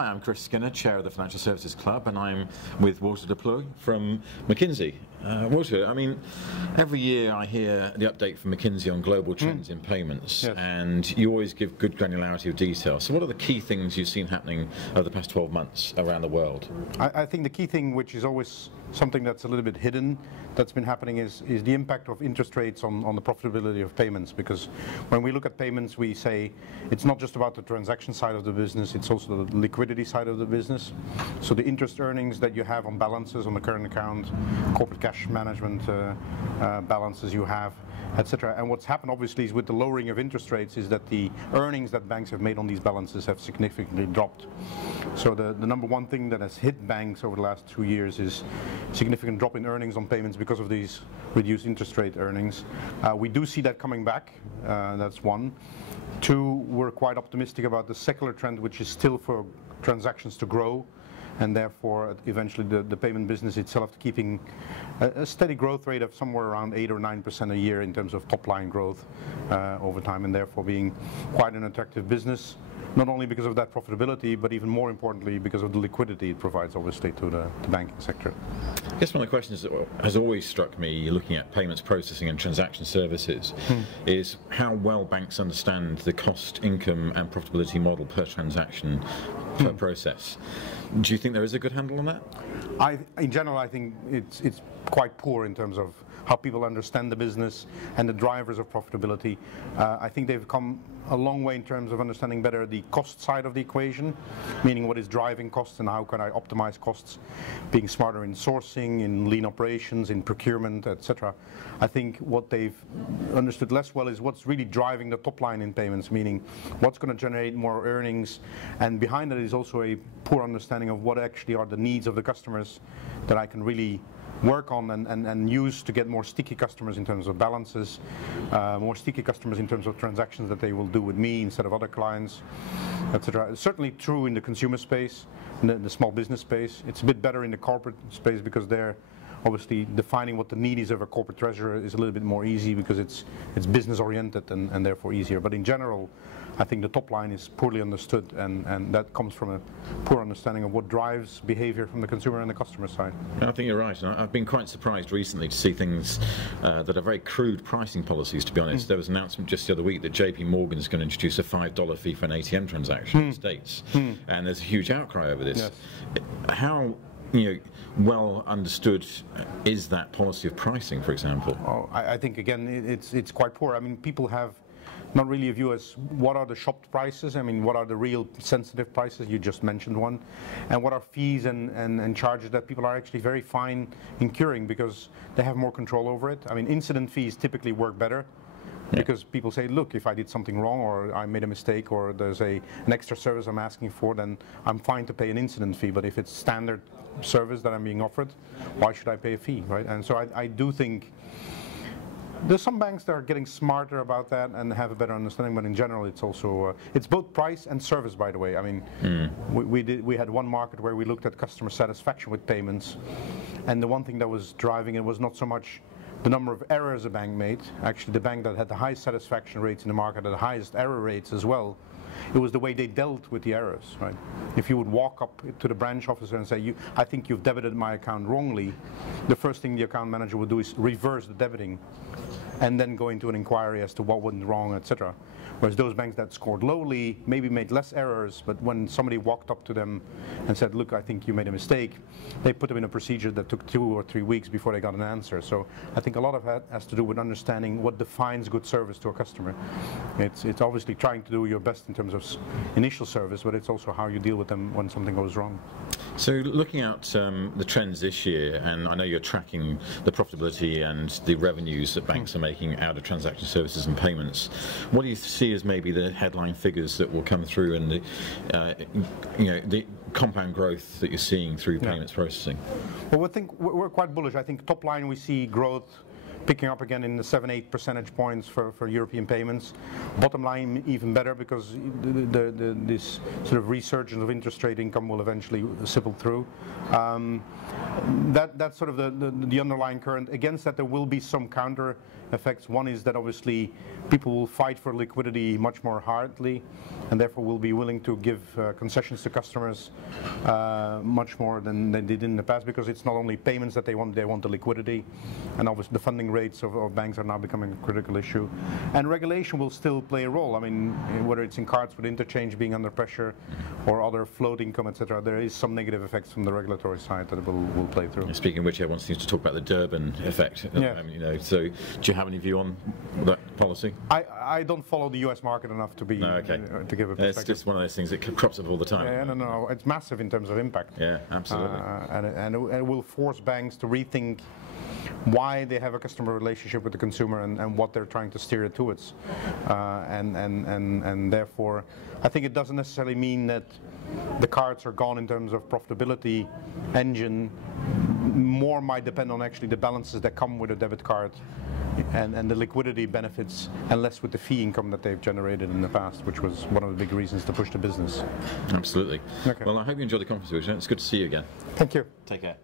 Hi, I'm Chris Skinner, Chair of the Financial Services Club, and I'm with Wouter de Ploey from McKinsey. Wouter, I mean, every year I hear the update from McKinsey on global trends in payments, Yes. and you always give good granularity of detail. So what are the key things you've seen happening over the past 12 months around the world? I think the key thing, which is always something that's a little bit hidden, that's been happening is the impact of interest rates on the profitability of payments. Because when we look at payments, we say it's not just about the transaction side of the business, it's also the liquidity side of the business. So the interest earnings that you have on balances on the current account, corporate cash management balances you have, etc. And what's happened obviously is with the lowering of interest rates is that the earnings that banks have made on these balances have significantly dropped. So the number one thing that has hit banks over the last 2 years is significant drop in earnings on payments because of these reduced interest rate earnings. We do see that coming back, that's one. Two, we're quite optimistic about the secular trend, which is still for transactions to grow, and therefore eventually the payment business itself keeping a steady growth rate of somewhere around 8 or 9% a year in terms of top line growth over time, and therefore being quite an attractive business, not only because of that profitability, but even more importantly because of the liquidity it provides obviously to the banking sector. I guess one of the questions that has always struck me looking at payments processing and transaction services is how well banks understand the cost, income and profitability model per transaction, per process. Do you think there is a good handle on that? In general, I think it's quite poor in terms of how people understand the business and the drivers of profitability. I think they've come a long way in terms of understanding better the cost side of the equation, meaning what is driving costs and how can I optimize costs, being smarter in sourcing, in lean operations, in procurement, etc. I think what they've understood less well is what's really driving the top line in payments, meaning what's going to generate more earnings, and behind that is also a poor understanding of what actually are the needs of the customers that I can really work on and use to get more sticky customers in terms of balances, more sticky customers in terms of transactions that they will do with me instead of other clients, etc. It's certainly true in the consumer space, in the small business space. It's a bit better in the corporate space because they're obviously defining what the need is of a corporate treasurer is a little bit more easy because it's business oriented and therefore easier. But in general, I think the top line is poorly understood, and that comes from a poor understanding of what drives behavior from the consumer and the customer side. I think you're right. I've been quite surprised recently to see things that are very crude pricing policies, to be honest. There was an announcement just the other week that JP Morgan is going to introduce a $5 fee for an ATM transaction in the States, and there's a huge outcry over this. Yes. How well understood is that policy of pricing, for example? Oh, I think again it's quite poor. I mean, people have not really a view as what are the shopped prices. I mean, what are the real sensitive prices? You just mentioned one, and what are fees and charges that people are actually very fine incurring because they have more control over it. I mean, incident fees typically work better. Because people say, look, if I did something wrong or I made a mistake or there's an extra service I'm asking for, then I'm fine to pay an incident fee. But if it's standard service that I'm being offered, why should I pay a fee, right? And so I do think there's some banks that are getting smarter about that and have a better understanding, but in general it's also it's both price and service, by the way. I mean, we had one market where we looked at customer satisfaction with payments, and the one thing that was driving it was not so much the number of errors a bank made. Actually, the bank that had the highest satisfaction rates in the market had the highest error rates as well. It was the way they dealt with the errors, right? If you would walk up to the branch officer and say, I think you've debited my account wrongly, the first thing the account manager would do is reverse the debiting and then go into an inquiry as to what went wrong, etc. Whereas those banks that scored lowly maybe made less errors, but when somebody walked up to them and said, look, I think you made a mistake, they put them in a procedure that took 2 or 3 weeks before they got an answer. So I think a lot of that has to do with understanding what defines good service to a customer. It's obviously trying to do your best in terms of initial service, but it's also how you deal with them when something goes wrong. So looking at the trends this year, and I know you're tracking the profitability and the revenues that banks are making out of transaction services and payments, what do you see as maybe the headline figures that will come through and the compound growth that you're seeing through payments processing? Well, I think we're quite bullish. I think top line we see growth picking up again in the 7-8 percentage points for European payments. Bottom line even better, because this sort of resurgence of interest rate income will eventually sipple through. That's sort of the underlying current. Against that, there will be some counter effects. One is that obviously people will fight for liquidity much more hardly, and therefore will be willing to give concessions to customers much more than they did in the past, because it's not only payments that they want the liquidity, and obviously the funding rates of banks are now becoming a critical issue. And regulation will still play a role. I mean, whether it's in cards with interchange being under pressure or other float income, etc., there is some negative effects from the regulatory side that will play through. Speaking of which, everyone seems to talk about the Durban effect. Yeah. You know, so do you have any view on that policy? I don't follow the US market enough to be to give a perspective. It's just one of those things that crops up all the time. Yeah, no, it's massive in terms of impact. Yeah, absolutely. And it will force banks to rethink why they have a customer relationship with the consumer and what they're trying to steer it towards. And therefore, I think it doesn't necessarily mean that the cards are gone in terms of profitability engine. More might depend on actually the balances that come with a debit card and the liquidity benefits, and less with the fee income that they've generated in the past, which was one of the big reasons to push the business. Absolutely. Okay. Well, I hope you enjoyed the conference, Wouter. It's good to see you again. Thank you. Take care.